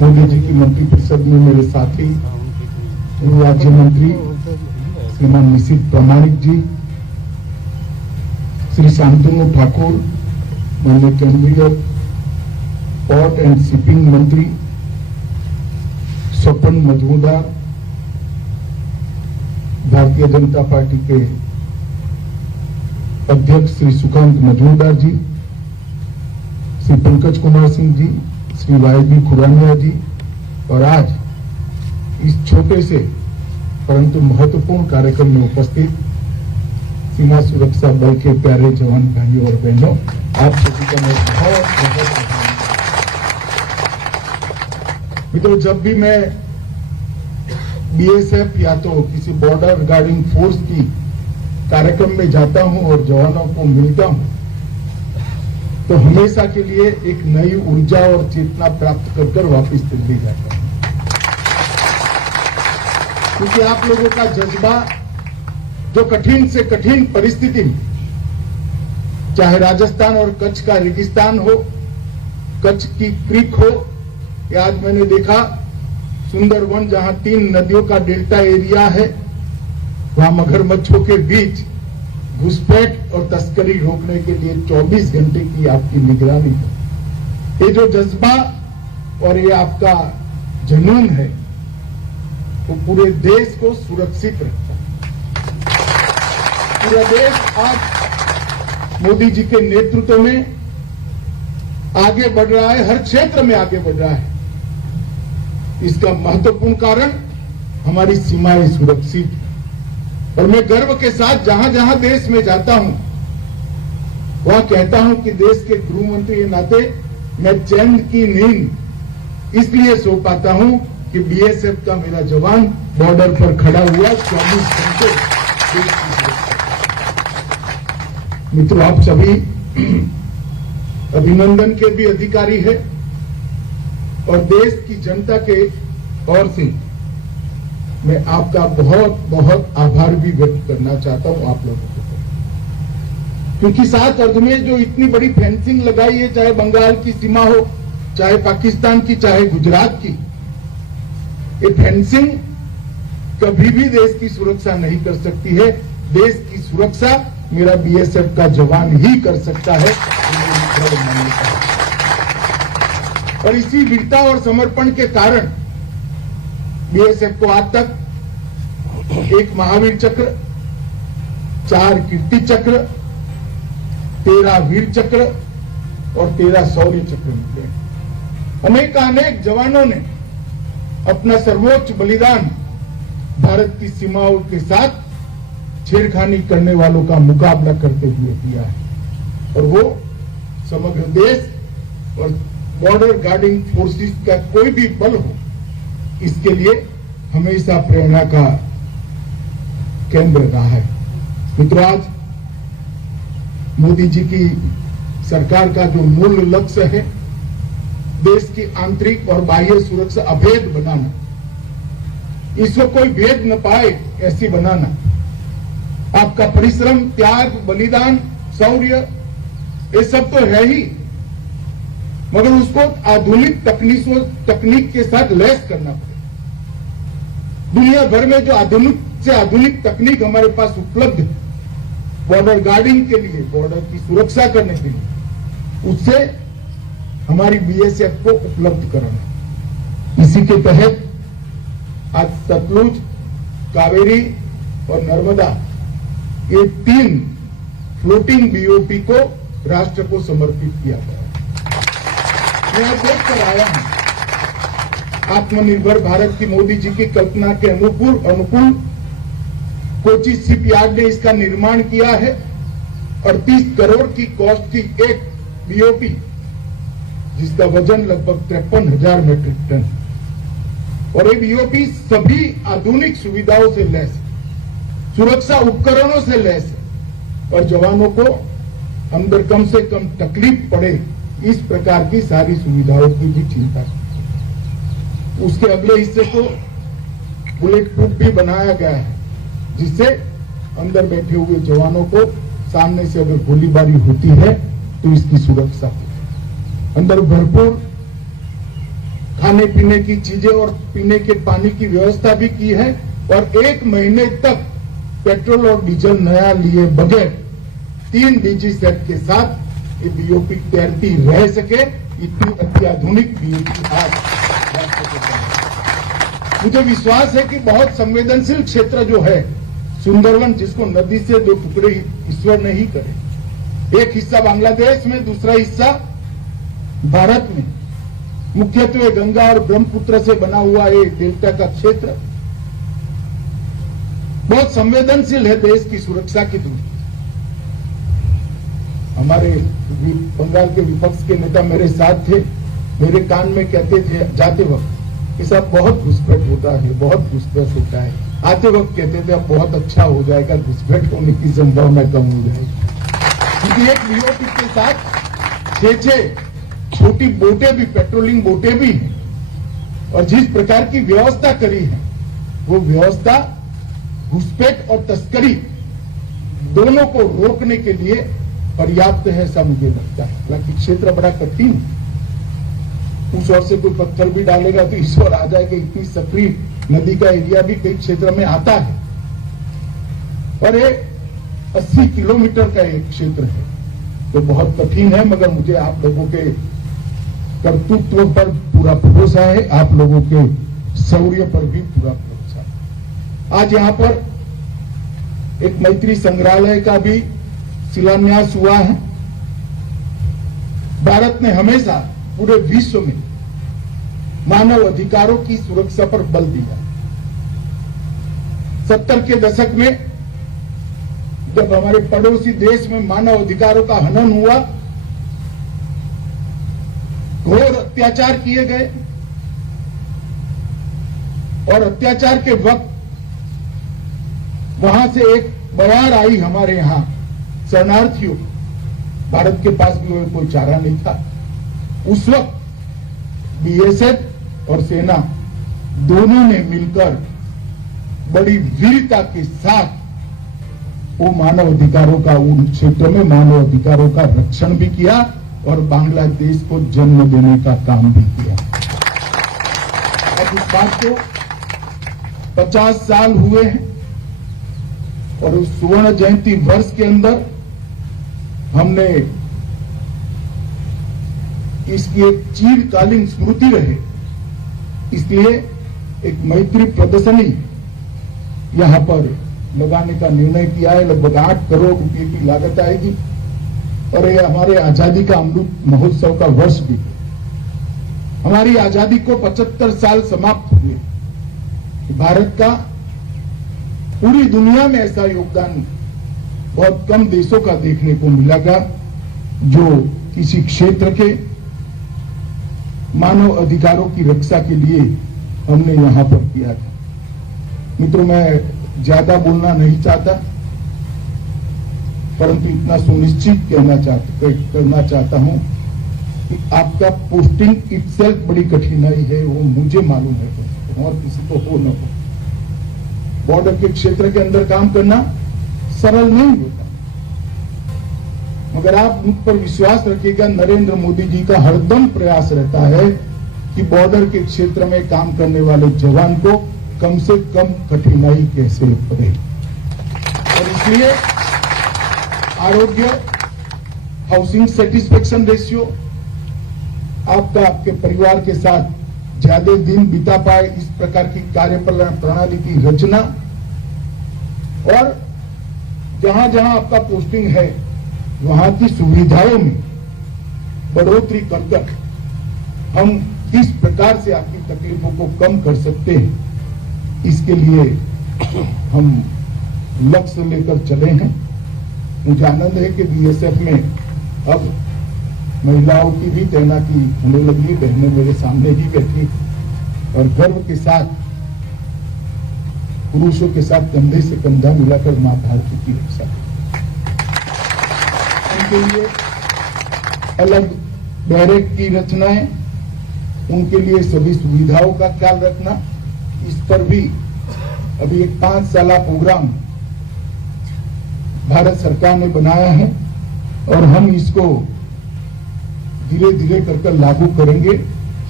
मोदी जी की मंत्रिपरिषद में मेरे साथी राज्य मंत्री श्रीमान निशित प्रामाणिक जी, श्री शांतनु ठाकुर, माननीय केंद्रीय पोर्ट एंड शिपिंग मंत्री स्वपन मजूमदार, भारतीय जनता पार्टी के अध्यक्ष श्री सुकांत मजूमदार जी, श्री पंकज कुमार सिंह जी, श्री वाईबी खुरानिया जी, और आज इस छोटे से परंतु महत्वपूर्ण कार्यक्रम में उपस्थित सीमा सुरक्षा बल के प्यारे जवान भाइयों और बहनों, आप सभी का मैं बहुत मित्रों, जब भी मैं बीएसएफ या तो किसी बॉर्डर गार्डिंग फोर्स की कार्यक्रम में जाता हूं और जवानों को मिलता हूं, तो हमेशा के लिए एक नई ऊर्जा और चेतना प्राप्त कर वापस दिल्ली जाता हूं, क्योंकि आप लोगों का जज्बा जो कठिन से कठिन परिस्थिति में, चाहे राजस्थान और कच्छ का रेगिस्तान हो, कच्छ की क्रीक हो, या आज मैंने देखा सुंदरवन जहां 3 नदियों का डेल्टा एरिया है, वहां मगरमच्छों के बीच घुसपैठ और तस्करी रोकने के लिए 24 घंटे की आपकी निगरानी है। ये जो जज्बा और ये आपका जुनून है, वो पूरे देश को सुरक्षित रखता है। पूरा देश आज मोदी जी के नेतृत्व में आगे बढ़ रहा है, हर क्षेत्र में आगे बढ़ रहा है। इसका महत्वपूर्ण कारण हमारी सीमाएं सुरक्षित है। और मैं गर्व के साथ जहां जहां देश में जाता हूं, वहां कहता हूं कि देश के गृह मंत्री के नाते मैं चैन की नींद इसलिए सो पाता हूं कि बीएसएफ का मेरा जवान बॉर्डर पर खड़ा हुआ 24 घंटे। मित्रों, आप सभी अभिनंदन के भी अधिकारी है और देश की जनता के ओर से मैं आपका बहुत बहुत आभार भी व्यक्त करना चाहता हूं आप लोगों को, क्योंकि 7 अर्ध में जो इतनी बड़ी फेंसिंग लगाई है, चाहे बंगाल की सीमा हो, चाहे पाकिस्तान की, चाहे गुजरात की, ये फेंसिंग कभी भी देश की सुरक्षा नहीं कर सकती है। देश की सुरक्षा मेरा बीएसएफ का जवान ही कर सकता है। और इसी वीरता और समर्पण के कारण बीएसएफ को आज तक 1 महावीर चक्र, 4 कीर्ति चक्र, 13 वीर चक्र और 13 शौर्य चक्र मिले। अनेक जवानों ने अपना सर्वोच्च बलिदान भारत की सीमाओं के साथ छेड़खानी करने वालों का मुकाबला करते हुए दिया है, और वो समग्र देश और बॉर्डर गार्डिंग फोर्सेस का कोई भी बल हो, इसके लिए हमेशा प्रेरणा का केंद्र रहा है। मित्रों, आज मोदी जी की सरकार का जो मूल लक्ष्य है, देश की आंतरिक और बाह्य सुरक्षा अभेद बनाना, इसको कोई भेद न पाए ऐसी बनाना, आपका परिश्रम, त्याग, बलिदान, शौर्य, ये सब तो है ही, मगर उसको आधुनिक तकनीक के साथ लैस करना पड़ेगा। दुनिया भर में जो आधुनिक से आधुनिक तकनीक हमारे पास उपलब्ध है बॉर्डर गार्डिंग के लिए, बॉर्डर की सुरक्षा करने के लिए, उससे हमारी बीएसएफ को उपलब्ध कराना। इसी के तहत आज सतलुज, कावेरी और नर्मदा, ये 3 फ्लोटिंग बीओपी को राष्ट्र को समर्पित किया गया। मैं देख कर आया हूं, आत्मनिर्भर भारत की मोदी जी की कल्पना के अनुकूल कोची शिपयार्ड ने इसका निर्माण किया है, और 30 करोड़ की कॉस्ट की एक बीओपी, जिसका वजन लगभग 53,000 मीट्रिक टन, और ये बीओपी सभी आधुनिक सुविधाओं से लैस, सुरक्षा उपकरणों से लैस है, और जवानों को अंदर कम से कम तकलीफ पड़े इस प्रकार की सारी सुविधाओं की भी चिंता। उसके अगले हिस्से को बुलेट प्रूफ भी बनाया गया है, जिससे अंदर बैठे हुए जवानों को सामने से अगर गोलीबारी होती है तो इसकी सुरक्षा हो। अंदर भरपूर खाने पीने की चीजें और पीने के पानी की व्यवस्था भी की है और 1 महीने तक पेट्रोल और डीजल नया लिए बगैर 3 डीजी सेट के साथ ये बीओपी तैरती रह सके, इतनी अत्याधुनिक बीओपी आज मुझे विश्वास है कि बहुत संवेदनशील क्षेत्र जो है सुंदरवन, जिसको नदी से 2 टुकड़े ईश्वर नहीं करे, एक हिस्सा बांग्लादेश में, दूसरा हिस्सा भारत में, मुख्यत्वे गंगा और ब्रह्मपुत्र से बना हुआ ये डेल्टा का क्षेत्र बहुत संवेदनशील है देश की सुरक्षा की दृष्टि। हमारे बंगाल के विपक्ष के नेता मेरे साथ थे, मेरे कान में कहते थे जाते वक्त कि साहब बहुत घुसपैठ होता है, बहुत घुसपैठ होता है। आते वक्त कहते थे अब बहुत अच्छा हो जाएगा, घुसपैठ होने की संभावना कम हो जाएगी। क्योंकि एक बीओपी के साथ 6 छोटी बोटें भी, पेट्रोलिंग बोटें भी हैं और जिस प्रकार की व्यवस्था करी है वो व्यवस्था घुसपैठ और तस्करी दोनों को रोकने के लिए पर्याप्त है, ऐसा मुझे लगता है। हालांकि क्षेत्र बड़ा कठिन है, उस ओर से कोई पत्थर भी डालेगा तो इस ओर आ जाएगा, इतनी सक्रिय नदी का एरिया भी कई क्षेत्र में आता है और ये 80 किलोमीटर का एक क्षेत्र है तो बहुत कठिन है, मगर मुझे आप लोगों के कर्तृत्व पर पूरा भरोसा है, आप लोगों के शौर्य पर भी पूरा भरोसा है। आज यहाँ पर एक मैत्री संग्रहालय का भी शिलान्यास हुआ है। भारत ने हमेशा पूरे विश्व में मानव अधिकारों की सुरक्षा पर बल दिया। 70 के दशक में जब हमारे पड़ोसी देश में मानव अधिकारों का हनन हुआ, घोर अत्याचार किए गए और अत्याचार के वक्त वहां से एक बयार आई हमारे यहां शरणार्थियों, भारत के पास भी कोई चारा नहीं था। उस वक्त बीएसएफ और सेना दोनों ने मिलकर बड़ी वीरता के साथ वो मानव अधिकारों का, उन क्षेत्रों में मानव अधिकारों का रक्षण भी किया और बांग्लादेश को जन्म देने का काम भी किया। अब इस बात को 50 साल हुए हैं और उस स्वर्ण जयंती वर्ष के अंदर हमने इसकी एक चिरकालीन स्मृति रहे, इसलिए एक मैत्री प्रदर्शनी यहां पर लगाने का निर्णय किया है। लगभग 8 करोड़ रुपए की लागत आएगी और ये हमारे आजादी का अमृत महोत्सव का वर्ष भी है। हमारी आजादी को 75 साल समाप्त हुए। भारत का पूरी दुनिया में ऐसा योगदान बहुत कम देशों का देखने को मिलेगा जो किसी क्षेत्र के मानव अधिकारों की रक्षा के लिए हमने यहां पर किया था। मित्रों, मैं ज्यादा बोलना नहीं चाहता, परंतु इतना सुनिश्चित करना चाहता हूं कि आपका पोस्टिंग इटसेल्फ बड़ी कठिनाई है, वो मुझे मालूम है और किसी को हो न हो। बॉर्डर के क्षेत्र के अंदर काम करना सरल नहीं होता, मगर आप मुझ पर विश्वास रखिएगा, नरेंद्र मोदी जी का हरदम प्रयास रहता है कि बॉर्डर के क्षेत्र में काम करने वाले जवान को कम से कम कठिनाई कैसे पड़े। और इसलिए आरोग्य, हाउसिंग सेटिस्फेक्शन रेशियो, आपका आपके परिवार के साथ ज्यादा दिन बिता पाए इस प्रकार की कार्य प्रणाली की रचना और जहां जहां आपका पोस्टिंग है वहां की सुविधाओं में बढ़ोतरी कर हम किस प्रकार से आपकी तकलीफों को कम कर सकते हैं, इसके लिए हम लक्ष्य लेकर चले हैं। मुझे आनंद है कि बीएसएफ में अब महिलाओं की भी तैनाती होने लगी। बहनें मेरे सामने ही बैठी और गर्व के साथ पुरुषों के साथ कंधे से कंधा मिलाकर मां भारती की रक्षा, उनके लिए अलग बैरक की रचनाएं, उनके लिए सभी सुविधाओं का ख्याल रखना, इस पर भी अभी एक 5 साल प्रोग्राम भारत सरकार ने बनाया है और हम इसको धीरे धीरे कर लागू करेंगे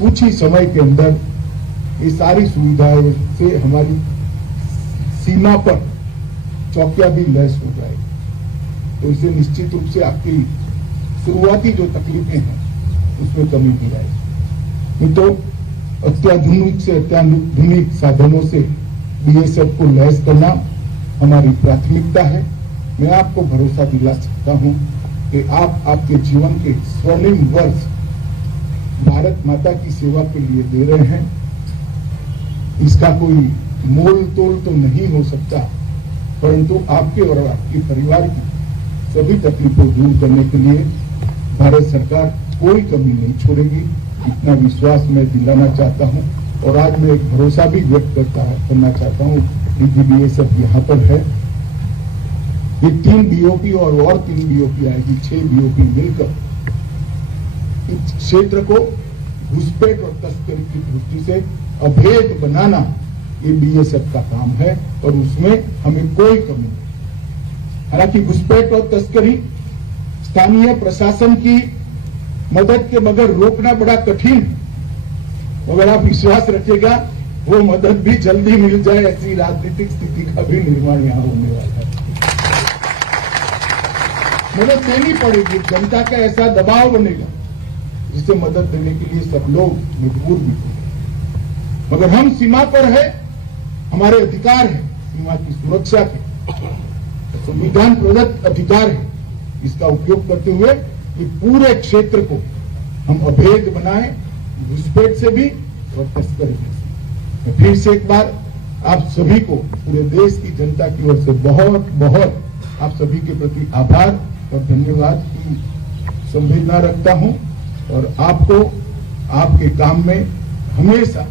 कुछ ही समय के अंदर ये सारी सुविधाएं से हमारी सीमा पर चौकियां भी लैस हो जाएगी। तो इसे निश्चित रूप से आपकी शुरुआती जो तकलीफें हैं उसमें कमी की जाएगी। नहीं तो अत्याधुनिक से अत्याधुनिक साधनों से बीएसएफ को लैस करना हमारी प्राथमिकता है। मैं आपको भरोसा दिला सकता हूं कि आप आपके जीवन के स्वर्णिम वर्ष भारत माता की सेवा के लिए दे रहे हैं। इसका कोई मोल तोल तो नहीं हो सकता, परंतु आपके और आपके परिवार की सभी तकलीफों दूर करने के लिए भारत सरकार कोई कमी नहीं छोड़ेगी। इतना विश्वास मैं दिलाना चाहता हूं और आज मैं एक भरोसा भी व्यक्त करना चाहता हूं। बीएसएफ यहाँ पर है, ये 3 बीओपी और 3 बीओपी आएगी, 6 बीओपी मिलकर इस क्षेत्र को घुसपैठ और तस्करी की दृष्टि से अभेद बनाना ये बीएसएफ का काम है और उसमें हमें कोई कमी नहीं। हालांकि घुसपैठ और तस्करी स्थानीय प्रशासन की मदद के बगैर रोकना बड़ा कठिन, मगर आप विश्वास रखिएगा वो मदद भी जल्दी मिल जाए, ऐसी राजनीतिक स्थिति का भी निर्माण यहां होने वाला है। मदद देनी पड़ेगी, जनता का ऐसा दबाव बनेगा जिसे मदद देने के लिए सब लोग मजबूर भी होंगे। मगर हम सीमा पर है, हमारे अधिकार है सीमा की सुरक्षा के, संविधान प्रदत्त अधिकार है। इसका उपयोग करते हुए कि पूरे क्षेत्र को हम अभेद बनाएं, घुसपैठ से भी और तस्करी से। मैं फिर से एक बार आप सभी को, पूरे देश की जनता की ओर से बहुत बहुत आप सभी के प्रति आभार और धन्यवाद की संवेदना रखता हूं और आपको आपके काम में हमेशा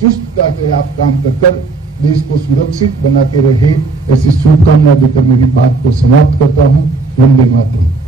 चुस्तता से आप काम कर देश को सुरक्षित बनाते रहे, ऐसी शुभकामना देकर मेरी बात को समाप्त करता हूं। वंदे मातरम।